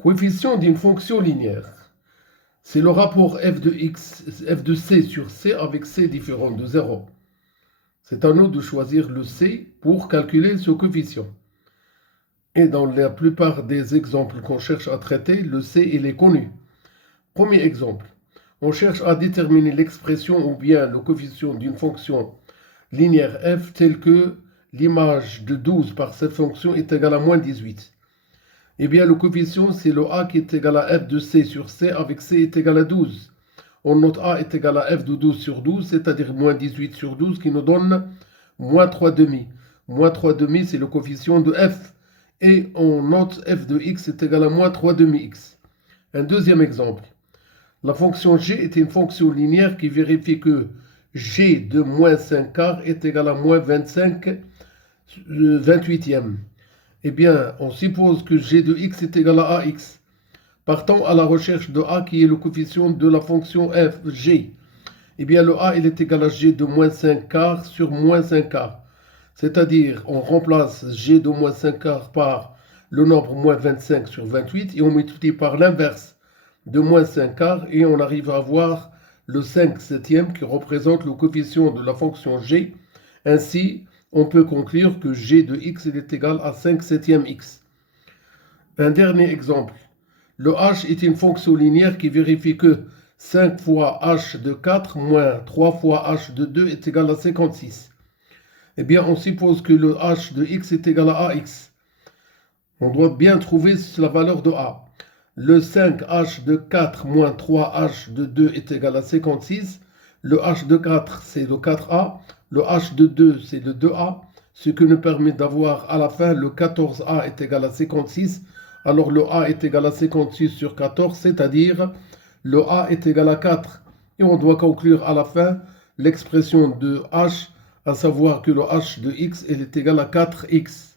Coefficient d'une fonction linéaire. C'est le rapport f de c sur c avec c différent de 0. C'est à nous de choisir le c pour calculer ce coefficient. Et dans la plupart des exemples qu'on cherche à traiter, le c il est connu. Premier exemple, on cherche à déterminer l'expression ou bien le coefficient d'une fonction linéaire f telle que l'image de 12 par cette fonction est égale à moins 18. Eh bien, le coefficient, c'est le a qui est égal à f de c sur c avec c est égal à 12. On note a est égal à f de 12 sur 12, c'est-à-dire moins 18 sur 12, qui nous donne moins 3 demi. Moins 3 demi, c'est le coefficient de f. Et on note f de x est égal à moins 3 demi x. Un deuxième exemple. La fonction g est une fonction linéaire qui vérifie que g de moins 5 quarts est égal à moins 25 28e. Eh bien, on suppose que g de x est égal à ax. Partons à la recherche de a qui est le coefficient de la fonction f, g. Eh bien, le a il est égal à g de moins 5 quarts sur moins 5 quarts. C'est-à-dire, on remplace g de moins 5 quarts par le nombre moins 25 sur 28 et on multiplie par l'inverse de moins 5 quarts et on arrive à avoir le 5 septième qui représente le coefficient de la fonction g. Ainsi, on peut conclure que g de x est égal à 5 septième x. Un dernier exemple. Le h est une fonction linéaire qui vérifie que 5 fois h de 4 moins 3 fois h de 2 est égal à 56. Eh bien, on suppose que le h de x est égal à ax. On doit bien trouver la valeur de a. Le 5h de 4 moins 3h de 2 est égal à 56. Le h de 4, c'est le 4a. Le h de 2, c'est le 2a. Ce qui nous permet d'avoir à la fin le 14a est égal à 56. Alors le a est égal à 56 sur 14, c'est-à-dire le a est égal à 4. Et on doit conclure à la fin l'expression de h, à savoir que le h de x est égal à 4x.